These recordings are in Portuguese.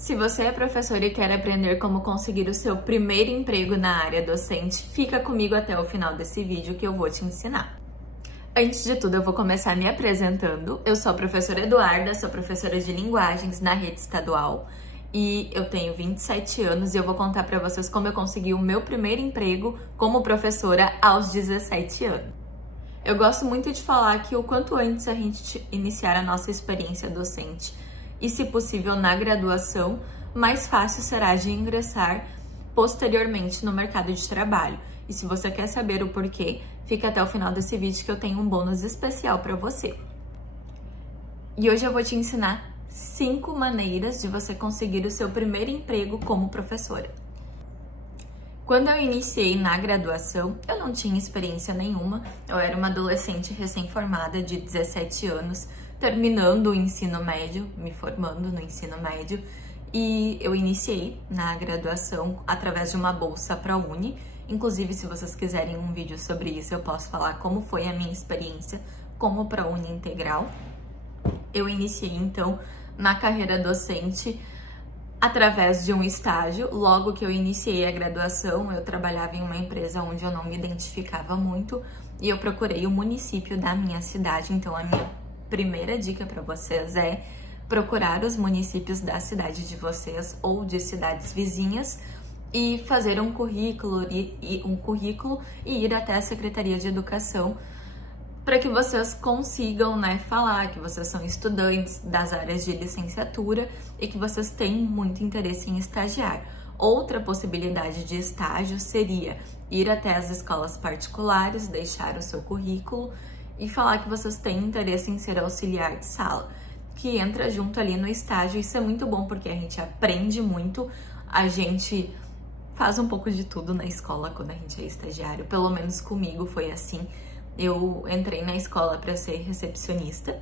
Se você é professor e quer aprender como conseguir o seu primeiro emprego na área docente, fica comigo até o final desse vídeo que eu vou te ensinar. Antes de tudo, eu vou começar me apresentando. Eu sou a professora Eduarda, sou professora de linguagens na rede estadual e eu tenho 27 anos e eu vou contar para vocês como eu consegui o meu primeiro emprego como professora aos 17 anos. Eu gosto muito de falar que o quanto antes a gente iniciar a nossa experiência docente e, se possível, na graduação, mais fácil será de ingressar posteriormente no mercado de trabalho. E se você quer saber o porquê, fica até o final desse vídeo que eu tenho um bônus especial para você. E hoje eu vou te ensinar 5 maneiras de você conseguir o seu primeiro emprego como professora. Quando eu iniciei na graduação, eu não tinha experiência nenhuma. Eu era uma adolescente recém-formada de 17 anos, terminando o ensino médio, me formando no ensino médio, e eu iniciei na graduação através de uma bolsa ProUni. Inclusive, se vocês quiserem um vídeo sobre isso, eu posso falar como foi a minha experiência como ProUni integral. Eu iniciei, então, na carreira docente através de um estágio. Logo que eu iniciei a graduação, eu trabalhava em uma empresa onde eu não me identificava muito e eu procurei o município da minha cidade. Então, a minha primeira dica para vocês é procurar os municípios da cidade de vocês ou de cidades vizinhas e fazer um currículo e ir até a Secretaria de Educação para que vocês consigam, falar que vocês são estudantes das áreas de licenciatura e que vocês têm muito interesse em estagiar. Outra possibilidade de estágio seria ir até as escolas particulares, deixar o seu currículo e falar que vocês têm interesse em ser auxiliar de sala, que entra junto ali no estágio. Isso é muito bom porque a gente aprende muito, a gente faz um pouco de tudo na escola quando a gente é estagiário. Pelo menos comigo foi assim. Eu entrei na escola para ser recepcionista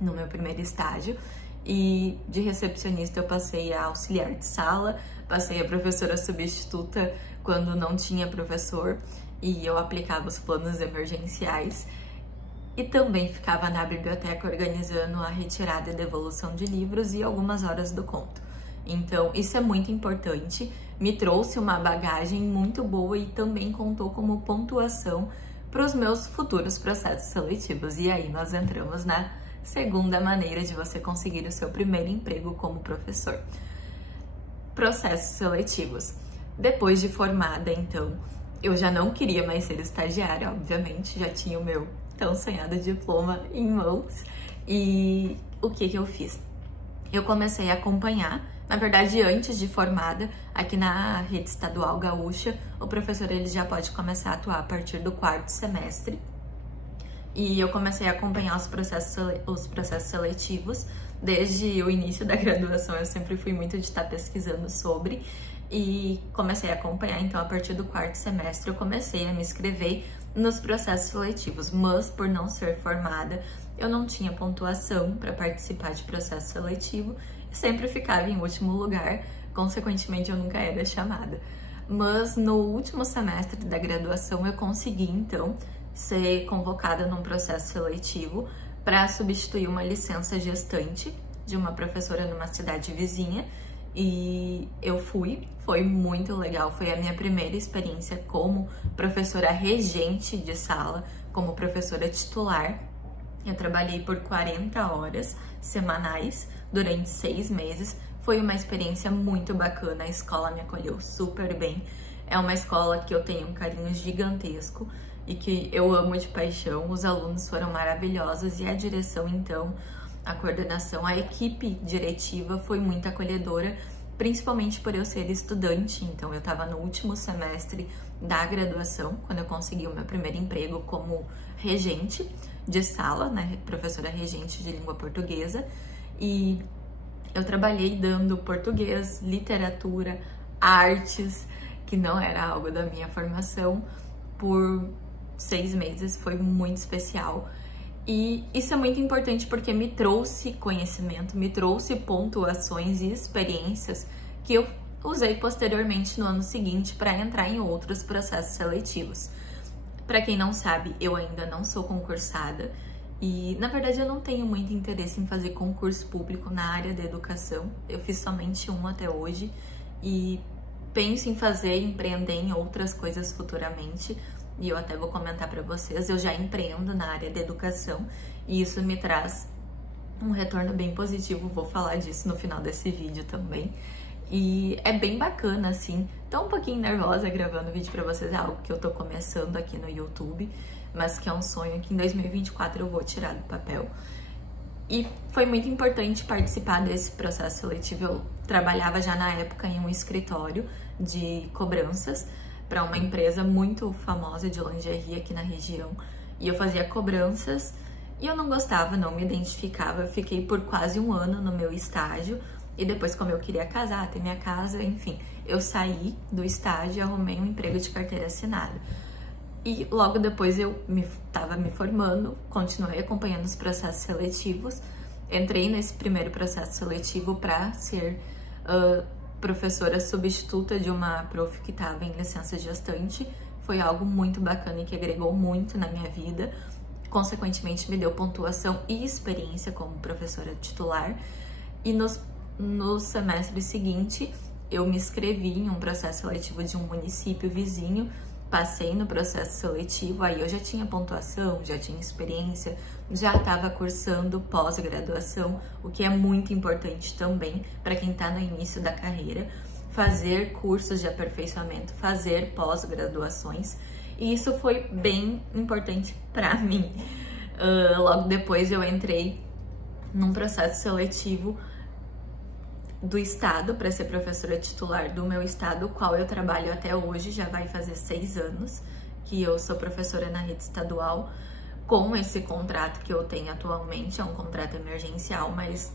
no meu primeiro estágio e de recepcionista eu passei a auxiliar de sala, passei a professora substituta quando não tinha professor e eu aplicava os planos emergenciais. E também ficava na biblioteca organizando a retirada e devolução de livros e algumas horas do conto. Então, isso é muito importante, me trouxe uma bagagem muito boa e também contou como pontuação para os meus futuros processos seletivos. E aí nós entramos na segunda maneira de você conseguir o seu primeiro emprego como professor. Processos seletivos. Depois de formada, então, eu já não queria mais ser estagiária, obviamente, já tinha o meu tão sonhado diploma em mãos. E o que eu fiz? Eu comecei a acompanhar, na verdade, antes de formada, aqui na rede estadual gaúcha, o professor ele já pode começar a atuar a partir do 4º semestre. E eu comecei a acompanhar os processos seletivos. Desde o início da graduação, eu sempre fui muito de estar pesquisando sobre. E comecei a acompanhar, então, a partir do 4º semestre, eu comecei a me inscrever nos processos seletivos, mas por não ser formada, eu não tinha pontuação para participar de processo seletivo e sempre ficava em último lugar, consequentemente eu nunca era chamada. Mas no último semestre da graduação eu consegui, então, ser convocada num processo seletivo para substituir uma licença gestante de uma professora numa cidade vizinha. E eu fui, foi muito legal, foi a minha primeira experiência como professora regente de sala, como professora titular. Eu trabalhei por 40 horas semanais durante 6 meses, foi uma experiência muito bacana, a escola me acolheu super bem. É uma escola que eu tenho um carinho gigantesco e que eu amo de paixão, os alunos foram maravilhosos e a direção, então, a coordenação, a equipe diretiva foi muito acolhedora, principalmente por eu ser estudante. Então, eu estava no último semestre da graduação, quando eu consegui o meu primeiro emprego como regente de sala, professora regente de língua portuguesa. E eu trabalhei dando português, literatura, artes, que não era algo da minha formação, por 6 meses, foi muito especial. E isso é muito importante porque me trouxe conhecimento, me trouxe pontuações e experiências que eu usei posteriormente no ano seguinte para entrar em outros processos seletivos. Para quem não sabe, eu ainda não sou concursada E, na verdade, eu não tenho muito interesse em fazer concurso público na área da educação. Eu fiz somente um até hoje e penso em fazer, empreender em outras coisas futuramente. E eu até vou comentar para vocês, eu já empreendo na área da educação e isso me traz um retorno bem positivo. Vou falar disso no final desse vídeo também. E é bem bacana, assim. Tô um pouquinho nervosa gravando vídeo pra vocês, é algo que eu tô começando aqui no YouTube, mas que é um sonho que em 2024 eu vou tirar do papel. E foi muito importante participar desse processo seletivo. Eu trabalhava já na época em um escritório de cobranças para uma empresa muito famosa de lingerie aqui na região. E eu fazia cobranças e eu não gostava, não me identificava. Eu fiquei por quase um ano no meu estágio. E depois, como eu queria casar, ter minha casa, enfim, eu saí do estágio e arrumei um emprego de carteira assinada. E logo depois eu estava me formando, continuei acompanhando os processos seletivos, entrei nesse primeiro processo seletivo para ser professora substituta de uma prof que estava em licença gestante. Foi algo muito bacana e que agregou muito na minha vida. Consequentemente, me deu pontuação e experiência como professora titular. E no semestre seguinte, eu me inscrevi em um processo seletivo de um município vizinho, passei no processo seletivo, aí eu já tinha pontuação, já tinha experiência, já estava cursando pós-graduação, o que é muito importante também para quem está no início da carreira, fazer cursos de aperfeiçoamento, fazer pós-graduações, e isso foi bem importante para mim. Logo depois eu entrei num processo seletivo do estado para ser professora titular do meu estado, o qual eu trabalho até hoje, já vai fazer 6 anos que eu sou professora na rede estadual, com esse contrato que eu tenho atualmente, é um contrato emergencial, mas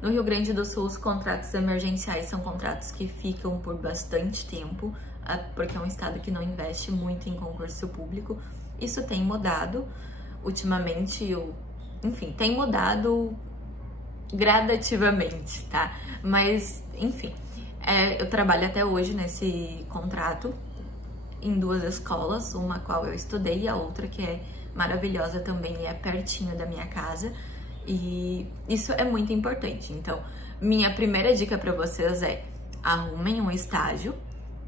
no Rio Grande do Sul os contratos emergenciais são contratos que ficam por bastante tempo, porque é um estado que não investe muito em concurso público. Isso tem mudado ultimamente, enfim, tem mudado gradativamente, tá? Mas, enfim, eu trabalho até hoje nesse contrato em 2 escolas, uma a qual eu estudei e a outra que é maravilhosa também e é pertinho da minha casa, e isso é muito importante. Então, minha primeira dica para vocês é: arrumem um estágio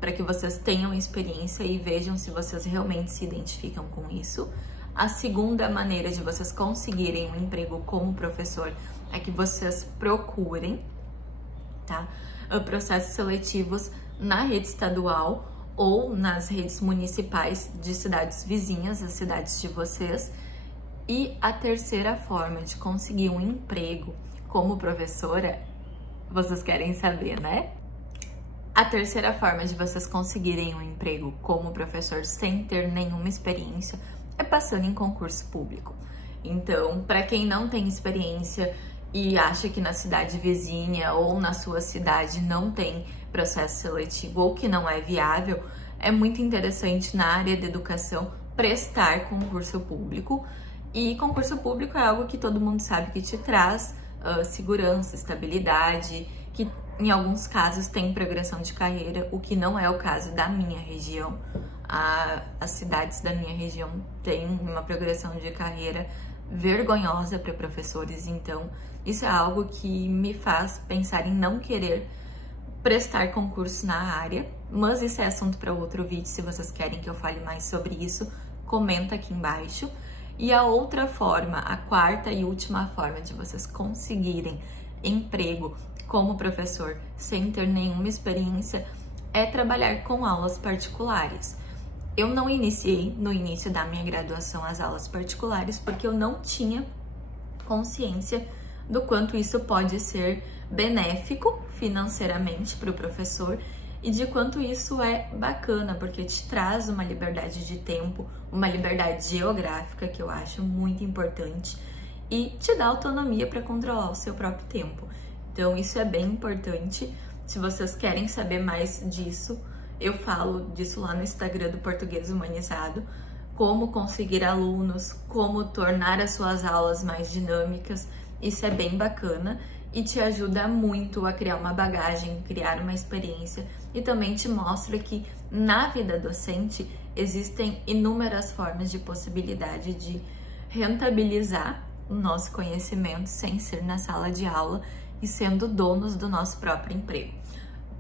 para que vocês tenham experiência e vejam se vocês realmente se identificam com isso. A segunda maneira de vocês conseguirem um emprego como professor é que vocês procurem, tá, processos seletivos na rede estadual ou nas redes municipais de cidades vizinhas, as cidades de vocês. E a terceira forma de conseguir um emprego como professora, vocês querem saber, né? A terceira forma de vocês conseguirem um emprego como professor sem ter nenhuma experiência é passando em concurso público. Então, para quem não tem experiência e acha que na cidade vizinha ou na sua cidade não tem processo seletivo ou que não é viável, é muito interessante na área da educação prestar concurso público. E concurso público é algo que todo mundo sabe que te traz segurança, estabilidade, que em alguns casos tem progressão de carreira, o que não é o caso da minha região. As cidades da minha região têm uma progressão de carreira vergonhosa para professores, então isso é algo que me faz pensar em não querer prestar concurso na área, mas isso é assunto para outro vídeo. Se vocês querem que eu fale mais sobre isso, comenta aqui embaixo. E a outra forma, a quarta e última forma de vocês conseguirem emprego como professor sem ter nenhuma experiência é trabalhar com aulas particulares. Eu não iniciei no início da minha graduação as aulas particulares porque eu não tinha consciência do quanto isso pode ser benéfico financeiramente para o professor e de quanto isso é bacana, porque te traz uma liberdade de tempo, uma liberdade geográfica que eu acho muito importante e te dá autonomia para controlar o seu próprio tempo. Então isso é bem importante. Se vocês querem saber mais disso, eu falo disso lá no Instagram do Português Humanizado, como conseguir alunos, como tornar as suas aulas mais dinâmicas. Isso é bem bacana e te ajuda muito a criar uma bagagem, criar uma experiência e também te mostra que na vida docente existem inúmeras formas de possibilidade de rentabilizar o nosso conhecimento sem ser na sala de aula e sendo donos do nosso próprio emprego.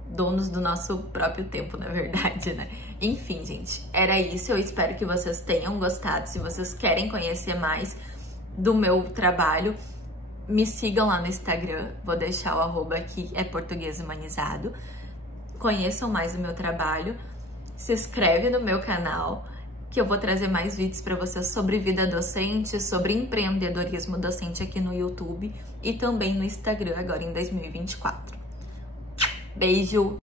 Donos do nosso próprio tempo, na verdade, né? Enfim, gente, era isso. Eu espero que vocês tenham gostado. Se vocês querem conhecer mais do meu trabalho, me sigam lá no Instagram. Vou deixar o arroba aqui, é Português Humanizado. Conheçam mais o meu trabalho. Se inscreve no meu canal, que eu vou trazer mais vídeos para vocês sobre vida docente, sobre empreendedorismo docente aqui no YouTube e também no Instagram agora em 2024. Beijo!